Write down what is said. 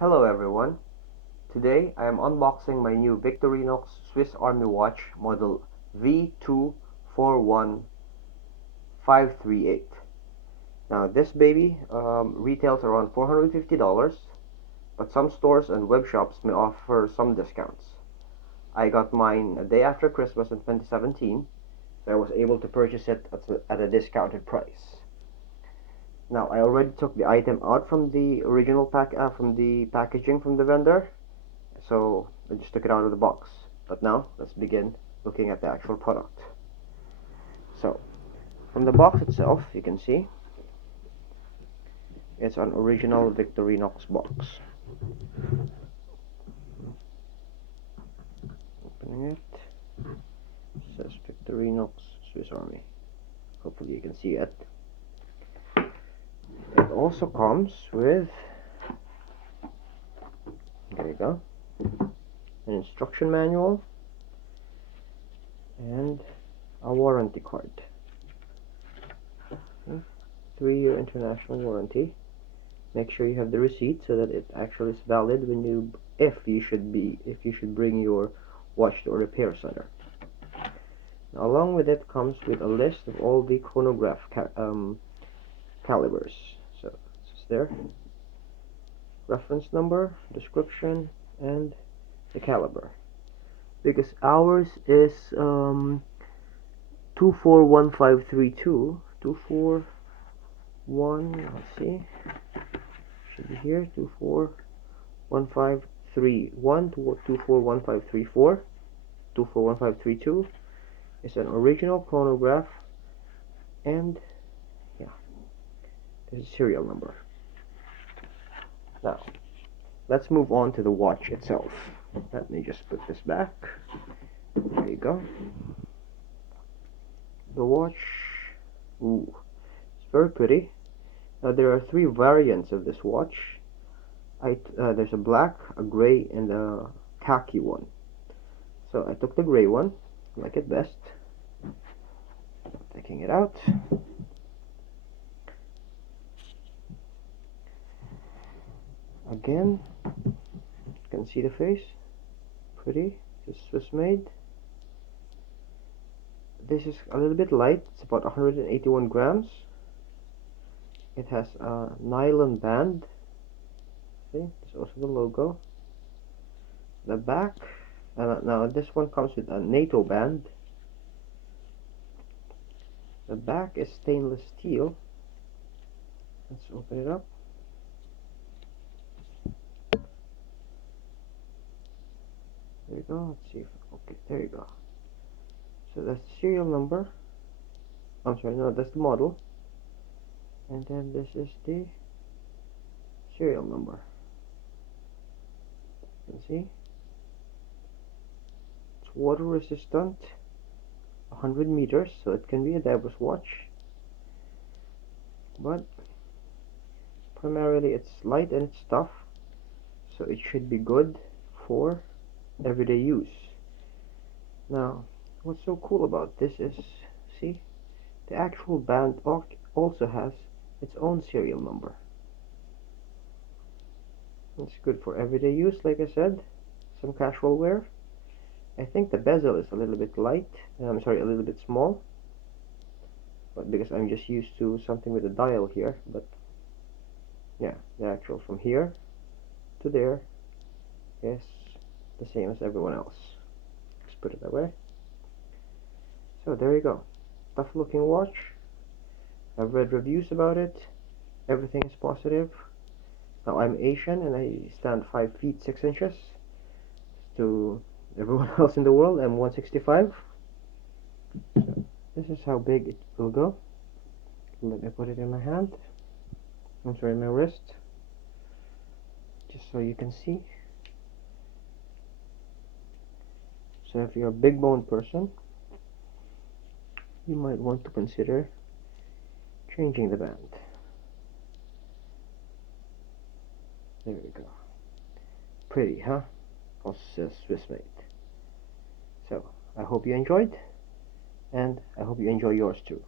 Hello everyone, today I am unboxing my new Victorinox Swiss Army watch model V241538. Now this baby retails around $450, but some stores and web shops may offer some discounts. I got mine a day after Christmas in 2017, so I was able to purchase it at a discounted price. Now I already took the item out from the original packaging from the vendor, so I just took it out of the box. But now let's begin looking at the actual product. So from the box itself, you can see it's an original Victorinox box. Opening it, says Victorinox Swiss Army. Hopefully you can see it. It also comes with, there you go, an instruction manual and a warranty card. 3-year international warranty. Make sure you have the receipt so that it actually is valid when if you should bring your watch to a repair center. Now, along with it comes with a list of all the chronograph calibers. So it's there, reference number, description, and the caliber. Because ours is 241532. 241. Let's see. Should be here. 241531 to 241534. 241532 is an original chronograph, and yeah, there's a serial number. Now let's move on to the watch itself. Let me just put this back. There you go. The watch, ooh, it's very pretty. Now there are 3 variants of this watch. There's a black, a gray, and a khaki one. So I took the gray one, I like it best. Taking it out. Again, you can see the face. Pretty. It's Swiss made. This is a little bit light. It's about 181 grams. It has a nylon band. See, there's also the logo. The back. Now this one comes with a NATO band. The back is stainless steel. Let's open it up. There you go. Let's see if, okay, there you go. So that's the serial number. I'm sorry, no, that's the model. And then this is the serial number. You can see it's water resistant, 100 meters, so it can be a diver's watch, but primarily it's light and it's tough, so it should be good for everyday use. Now what's so cool about this is, see, the actual band also has its own serial number. It's good for everyday use, like I said, some casual wear. I think the bezel is a little bit light, I'm sorry, a little bit small, but because I'm just used to something with a dial here. But yeah, the actual from here to there is the same as everyone else. Let's put it that way. So there you go, tough looking watch. I've read reviews about it, everything is positive. Now I'm Asian and I stand 5 feet 6 inches. To everyone else in the world, I'm 165. So this is how big it will go. Let me put it in my hand. I'm sorry, my wrist, just so you can see. So if you're a big bone person, you might want to consider changing the band. There we go. Pretty, huh? Also says Swiss made. So I hope you enjoyed, and I hope you enjoy yours too.